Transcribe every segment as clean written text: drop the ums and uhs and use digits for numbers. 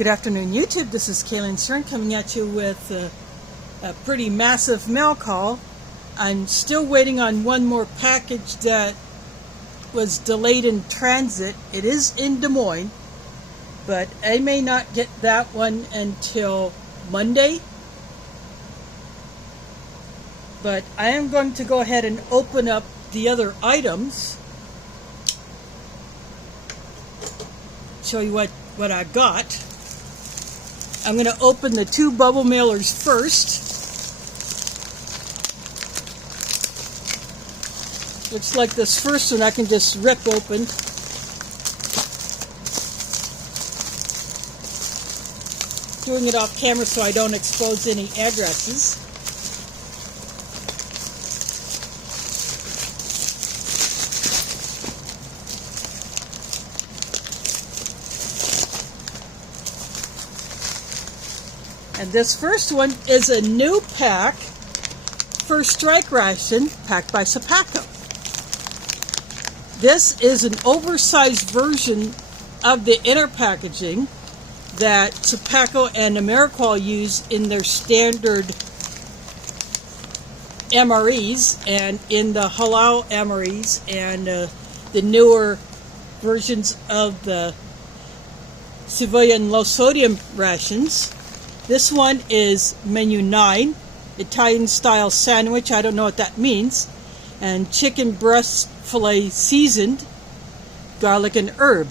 Good afternoon, YouTube. This is Kaylin Stern coming at you with a pretty massive mail call. I'm still waiting on one more package that was delayed in transit. It is in Des Moines, but I may not get that one until Monday. But I am going to go ahead and open up the other items. Show you what I got. I'm going to open the two bubble mailers first. Looks like this first one I can just rip open. Doing it off camera so I don't expose any addresses. And this first one is a new pack for Strike Ration packed by Hake. This is an oversized version of the inner packaging that Hake and Ameriqual use in their standard MREs and in the halal MREs and the newer versions of the civilian low sodium rations. This one is menu 9, Italian style sandwich, I don't know what that means, and chicken breast fillet seasoned, garlic and herb.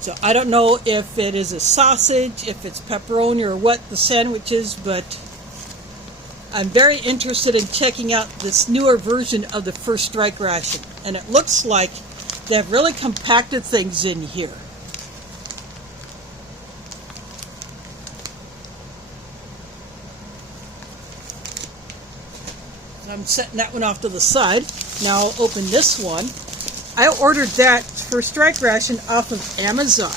So I don't know if it is a sausage, if it's pepperoni or what the sandwich is, but I'm very interested in checking out this newer version of the first Strike Ration. And it looks like they've really compacted things in here. I'm setting that one off to the side. Now I'll open this one. I ordered that for Strike Ration off of Amazon.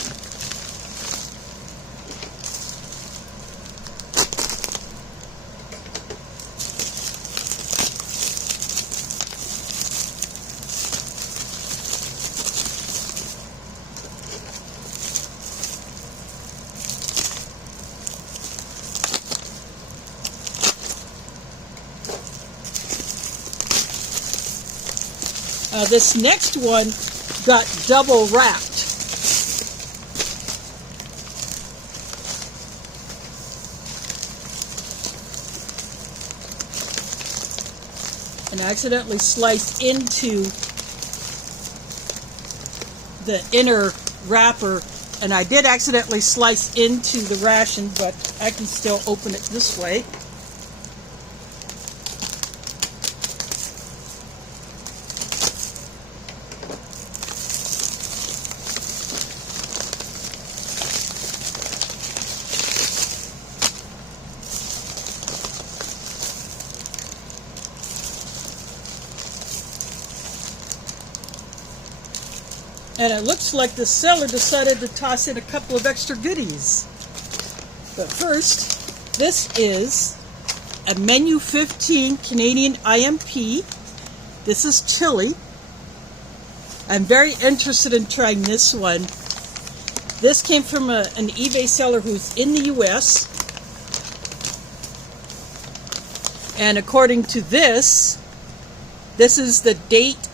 This next one got double wrapped. And I accidentally sliced into the inner wrapper, and I did accidentally slice into the ration, but I can still open it this way. And it looks like the seller decided to toss in a couple of extra goodies. But first, this is a Menu 15 Canadian IMP. This is chili. I'm very interested in trying this one. This came from an eBay seller who's in the US. And according to this is the date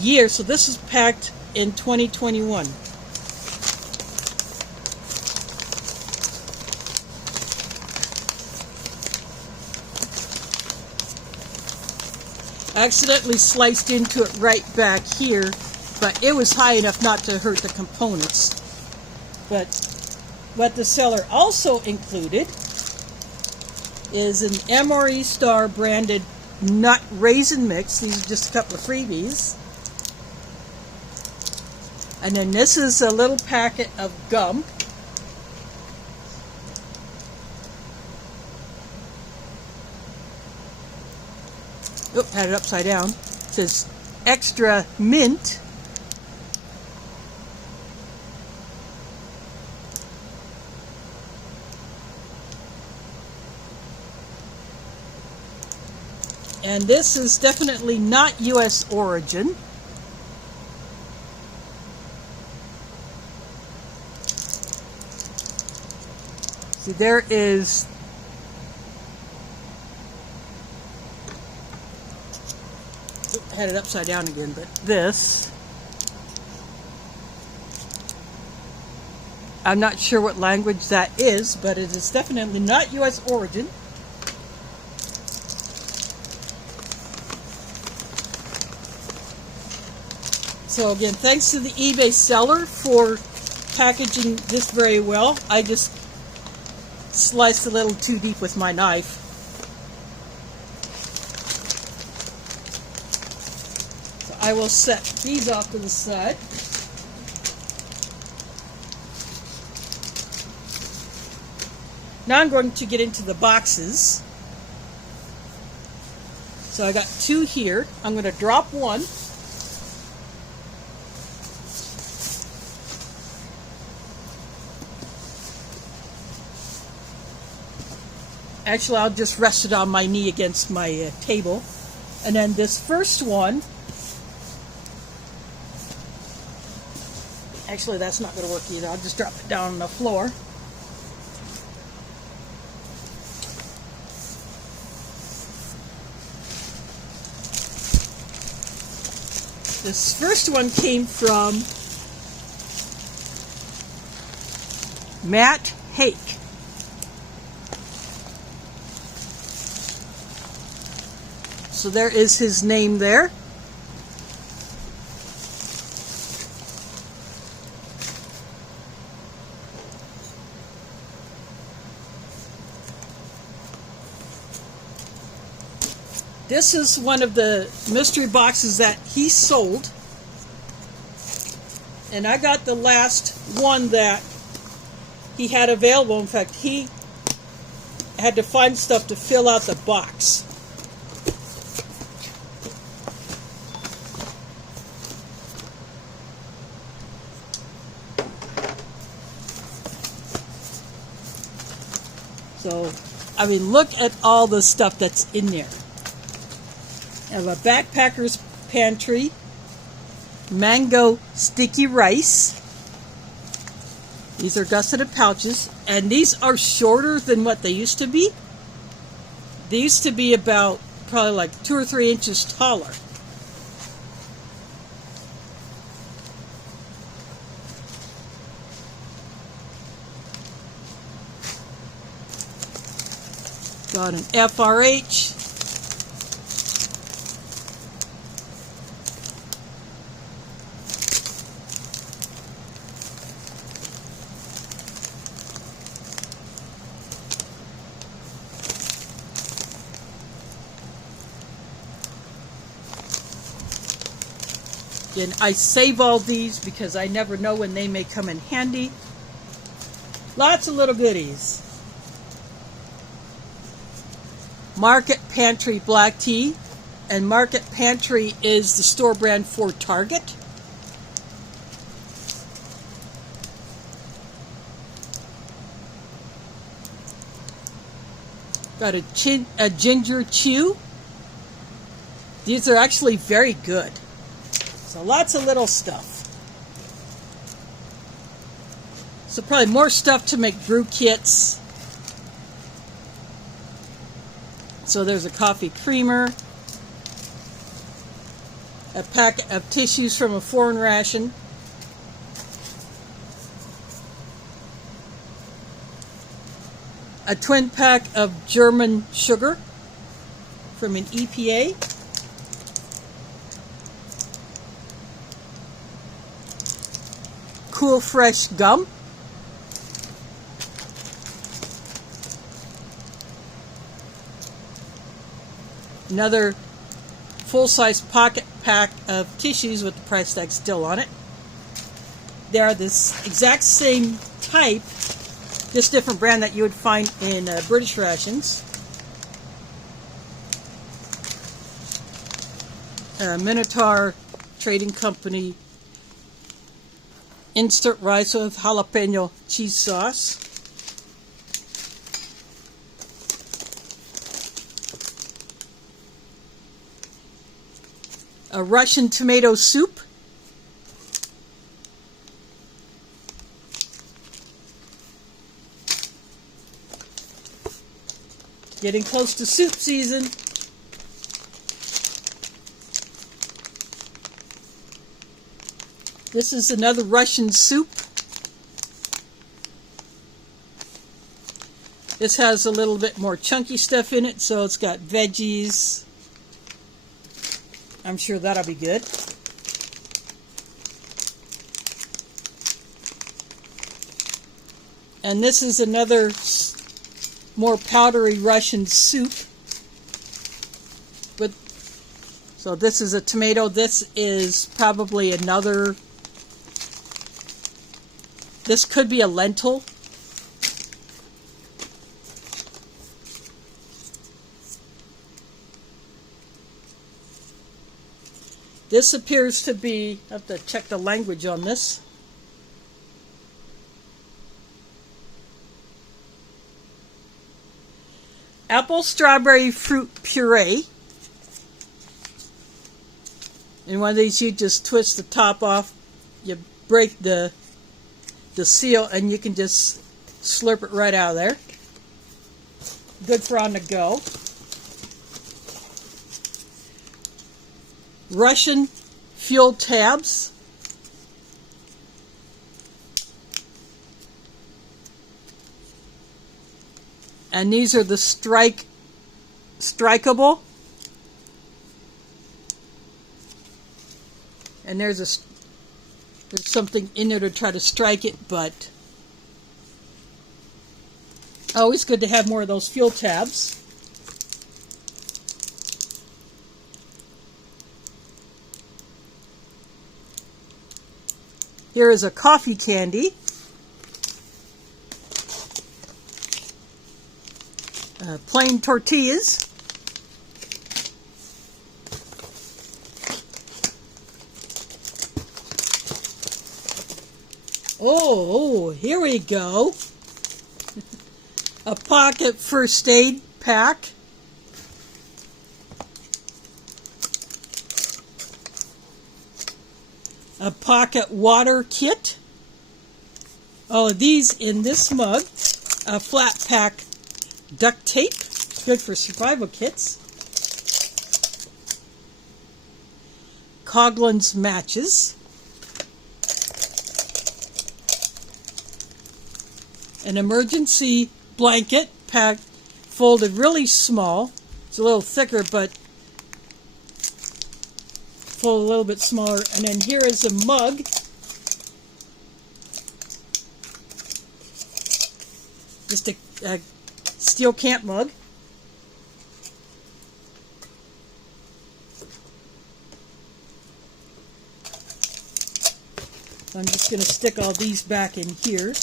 year. So this is packed in 2021. I accidentally sliced into it right back here, but it was high enough not to hurt the components. But what the seller also included is an MRE Star branded nut raisin mix. These are just a couple of freebies. And then this is a little packet of gum. Oh, had it upside down. It says extra mint. And this is definitely not U.S. origin. See, there is had it upside down again, but this, I'm not sure what language that is, but it is definitely not U.S. origin. So again, thanks to the eBay seller for packaging this very well. I just sliced a little too deep with my knife. So I will set these off to the side. Now I'm going to get into the boxes. So I got two here. I'm going to drop one. Actually, I'll just rest it on my knee against my table. And then this first one, actually that's not going to work either. I'll just drop it down on the floor. This first one came from Hake. So there is his name there. This is one of the mystery boxes that he sold. And I got the last one that he had available. In fact, he had to find stuff to fill out the box. So, I mean, look at all the stuff that's in there. I have a backpacker's pantry, mango sticky rice. These are gusseted pouches, and these are shorter than what they used to be. They used to be about probably like 2 or 3 inches taller. Got an FRH. And I save all these because I never know when they may come in handy. Lots of little goodies. Market Pantry black tea, and Market Pantry is the store brand for Target. Got a ginger chew. These are actually very good. So lots of little stuff. So probably more stuff to make brew kits. So there's a coffee creamer, a pack of tissues from a foreign ration, a twin pack of German sugar from an EPA, Cool Fresh gum, another full-size pocket pack of tissues with the price tag still on it. They are this exact same type, just different brand that you would find in British rations. Minotaur Trading Company instant rice with jalapeno cheese sauce. A Russian tomato soup. Getting close to soup season. This is another Russian soup. This has a little bit more chunky stuff in it, so it's got veggies. I'm sure that'll be good. And this is another more powdery Russian soup. So this is a tomato. This is probably another... This could be a lentil. This appears to be... I have to check the language on this. Apple strawberry fruit puree. And one of these, you just twist the top off, you break the seal, and you can just slurp it right out of there. Good for on the go. Russian fuel tabs. And these are the strikeable. And there's something in there to try to strike it, but always good to have more of those fuel tabs. Here is a coffee candy. Plain tortillas. Oh, here we go. A pocket first aid pack. A pocket water kit. Oh, these in this mug. A flat pack duct tape. Good for survival kits. Coughlin's matches. An emergency blanket packed, folded really small. It's a little thicker, but folded a little bit smaller. And then here is a mug. Just a steel camp mug. I'm just going to stick all these back in here.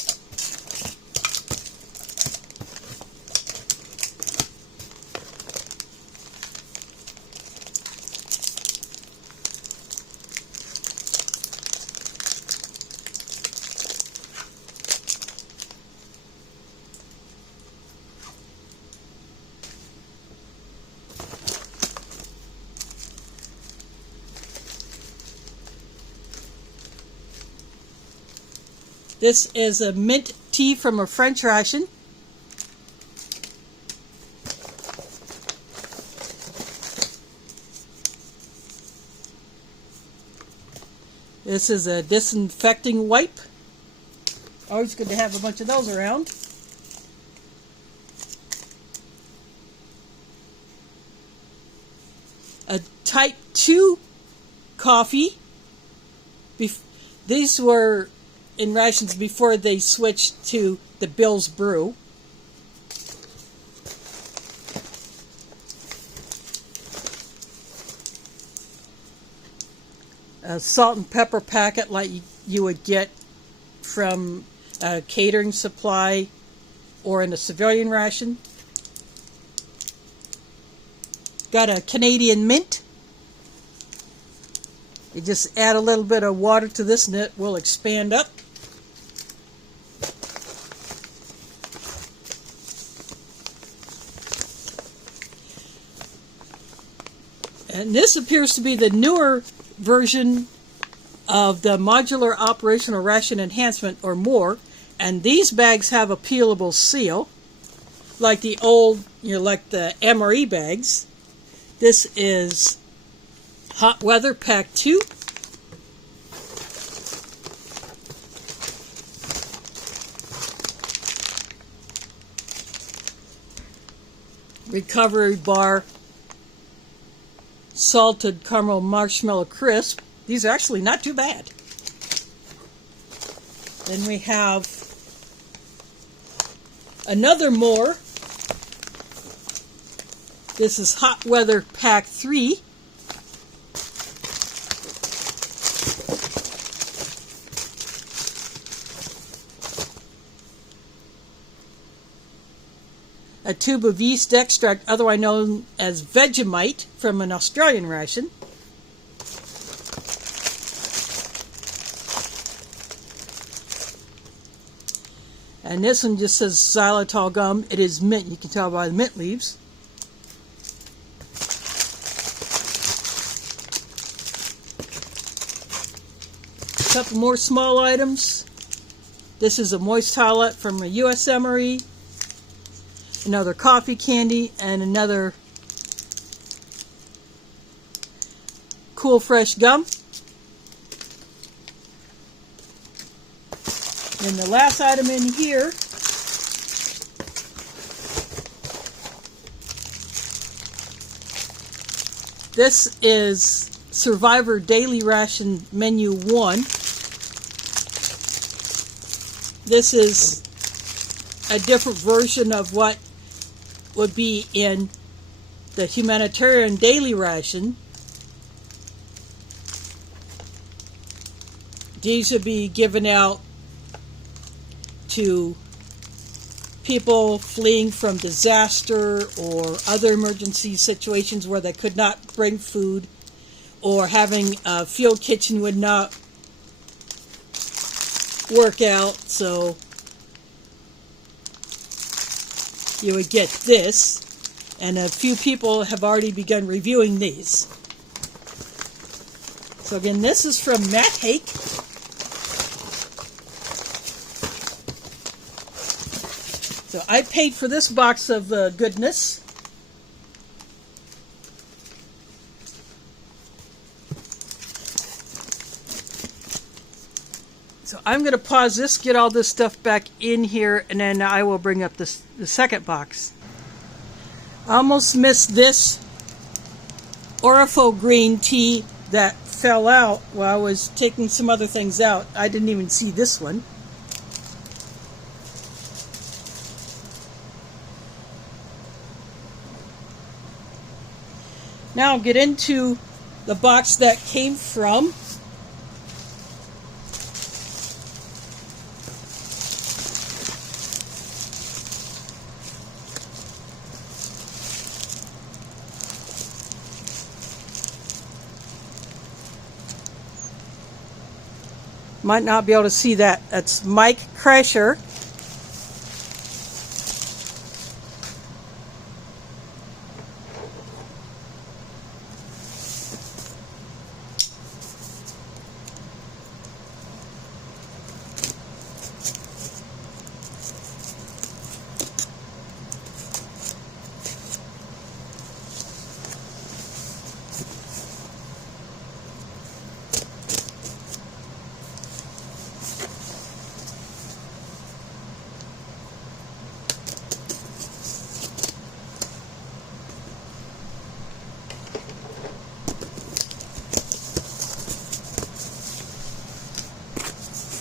This is a mint tea from a French ration. This is a disinfecting wipe. Always good to have a bunch of those around. A type 2 coffee. These were in rations before they switched to the Bill's Brew. A salt and pepper packet like you would get from a catering supply or in a civilian ration. Got a Canadian mint. You just add a little bit of water to this and it will expand up. And this appears to be the newer version of the modular operational ration enhancement or more. And these bags have a peelable seal. like the old, like the MRE bags. This is Hot Weather Pack 2. Recovery Bar Salted Caramel Marshmallow Crisp. These are actually not too bad. Then we have another more. This is Hot Weather Pack 3. A tube of yeast extract, otherwise known as Vegemite, from an Australian ration. And this one just says xylitol gum. It is mint. You can tell by the mint leaves. A couple more small items. This is a moist towelette from a US Emery. Another coffee candy, and another Cool Fresh gum. And the last item in here this is Survivor Daily Ration Menu 1. This is a different version of what would be in the humanitarian daily ration. These would be given out to people fleeing from disaster or other emergency situations where they could not bring food, or having a field kitchen would not work out, so you would get this, and a few people have already begun reviewing these. So again, this is from Matt Hake. So I paid for this box of goodness. So I'm going to pause this, get all this stuff back in here, and then I will bring up the second box. I almost missed this Orifo green tea that fell out while I was taking some other things out. I didn't even see this one. Now I'll get into the box that came from. Might not be able to see that. That's Mike Kreischer.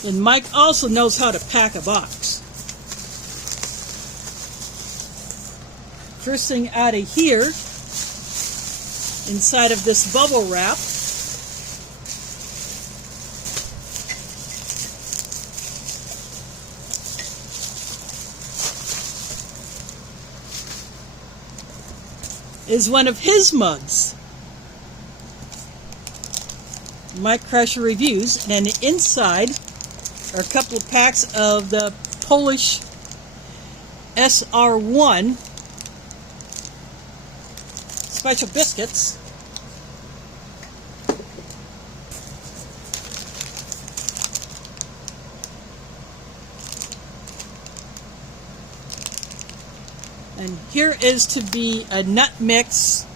And Mike also knows how to pack a box. First thing out of here, inside of this bubble wrap, is one of his mugs. Mike Kreischer reviews, and then inside are a couple of packs of the Polish SR1 special biscuits. And here is to be a nut mix.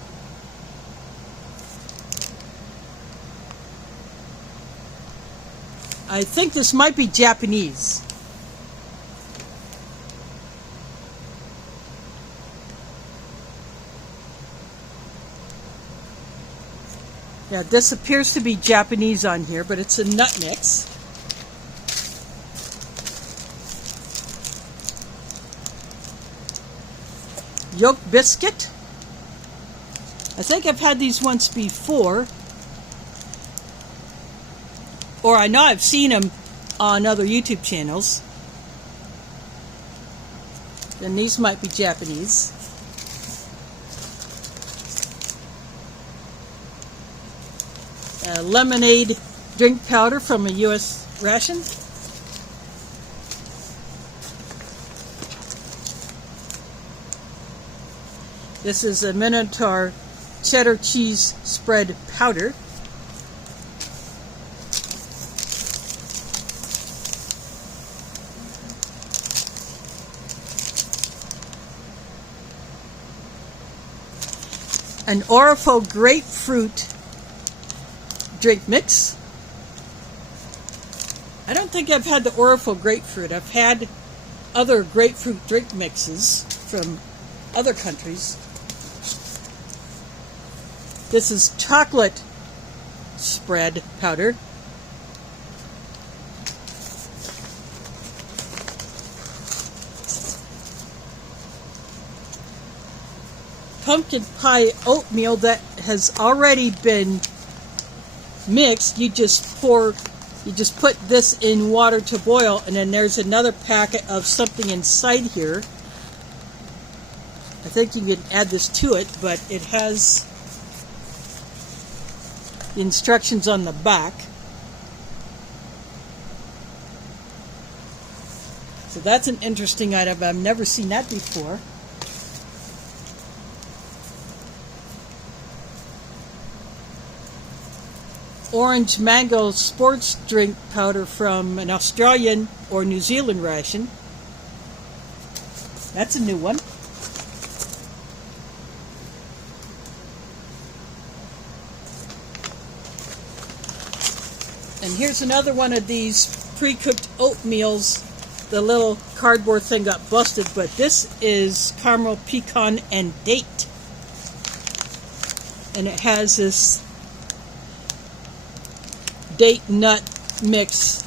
I think this might be Japanese. Yeah, this appears to be Japanese on here, but it's a nut mix. Yolk biscuit. I think I've had these once before. Or I know I've seen them on other YouTube channels. Then these might be Japanese. Lemonade drink powder from a U.S. ration. This is a Minotaur cheddar cheese spread powder. An Orifo grapefruit drink mix. I don't think I've had the Orifo grapefruit. I've had other grapefruit drink mixes from other countries. This is chocolate spread powder. Pumpkin pie oatmeal that has already been mixed. You just put this in water to boil, and then there's another packet of something inside here. I think you can add this to it, but it has the instructions on the back. So that's an interesting item. I've never seen that before. Orange mango sports drink powder from an Australian or New Zealand ration. That's a new one. And here's another one of these pre-cooked oatmeals. The little cardboard thing got busted, but this is caramel pecan and date. And it has this date nut mix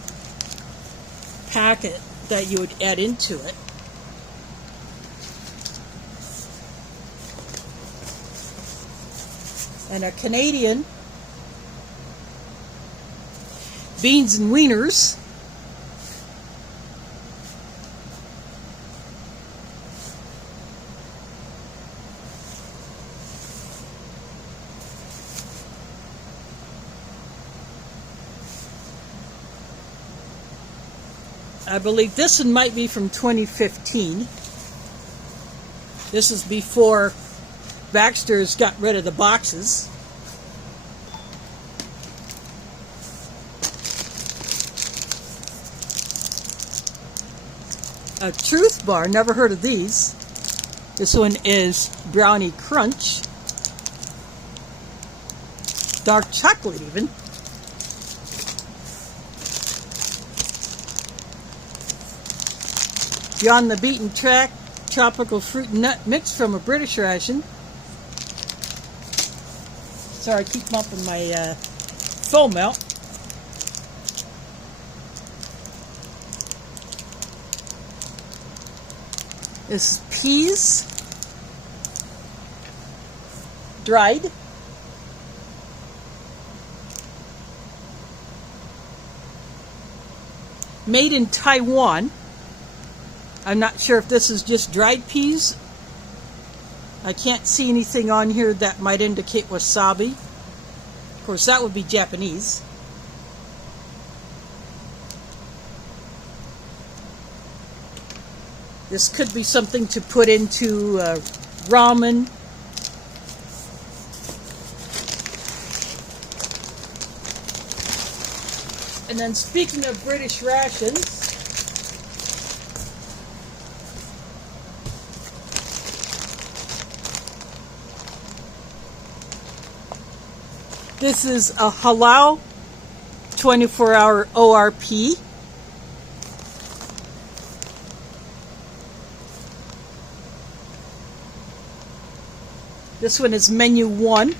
packet that you would add into it. And a Canadian beans and wieners. I believe this one might be from 2015. This is before Baxter's got rid of the boxes. A Truth Bar, never heard of these. This one is Brownie Crunch. Dark chocolate even. Beyond the Beaten Track tropical fruit and nut mix from a British ration. Sorry, I keep bumping my foam out. This is peas, dried. Made in Taiwan. I'm not sure if this is just dried peas. I can't see anything on here that might indicate wasabi. Of course, that would be Japanese. This could be something to put into ramen. And then speaking of British rations, This is a halal 24-hour ORP. This one is menu 1.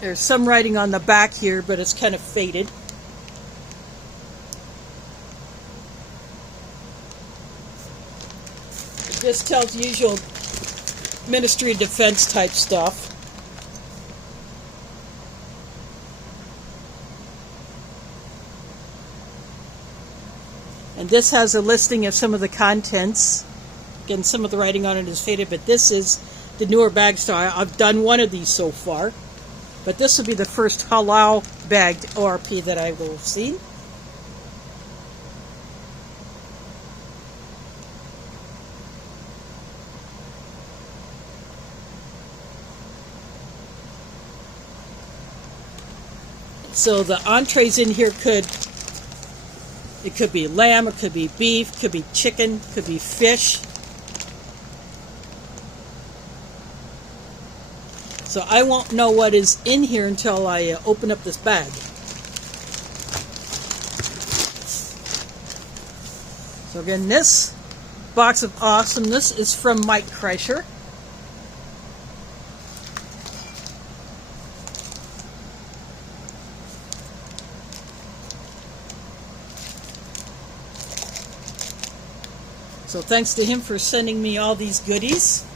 There's some writing on the back here, but it's kind of faded. This tells usual Ministry of Defense type stuff. And this has a listing of some of the contents. Again, some of the writing on it is faded, but this is the newer bag style. I've done one of these so far, but this will be the first halal bagged ORP that I will have seen. So the entrees in here could be lamb, it could be beef, could be chicken, could be fish. So I won't know what is in here until I open up this bag. So again, this box of awesomeness is from Mike Kreischer. So thanks to him for sending me all these goodies.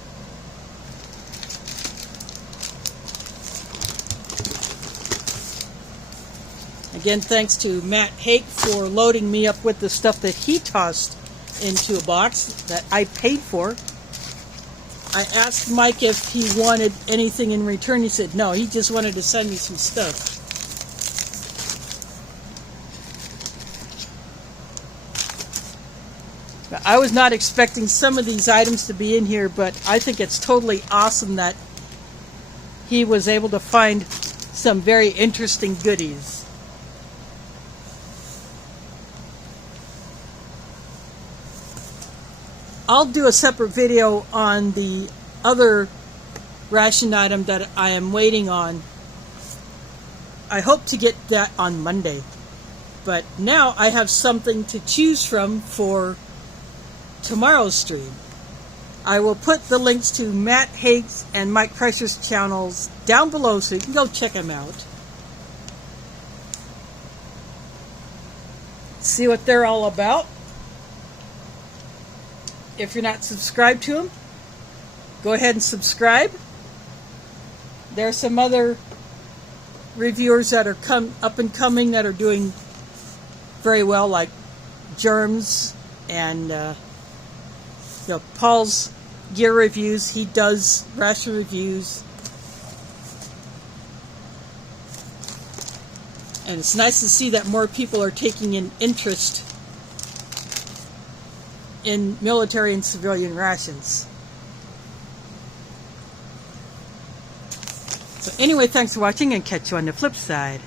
Again, thanks to Matt Hake for loading me up with the stuff that he tossed into a box that I paid for. I asked Mike if he wanted anything in return. He said no, he just wanted to send me some stuff. I was not expecting some of these items to be in here, but I think it's totally awesome that he was able to find some very interesting goodies. I'll do a separate video on the other ration item that I am waiting on. I hope to get that on Monday. But now I have something to choose from for tomorrow's stream. I will put the links to Matt Hake's and Mike Kreischer's channels down below so you can go check them out. See what they're all about. If you're not subscribed to them, go ahead and subscribe. There are some other reviewers that are up and coming that are doing very well, like Germs and Paul's gear reviews. He does ration reviews. And it's nice to see that more people are taking an interest in military and civilian rations. So anyway, thanks for watching and catch you on the flip side.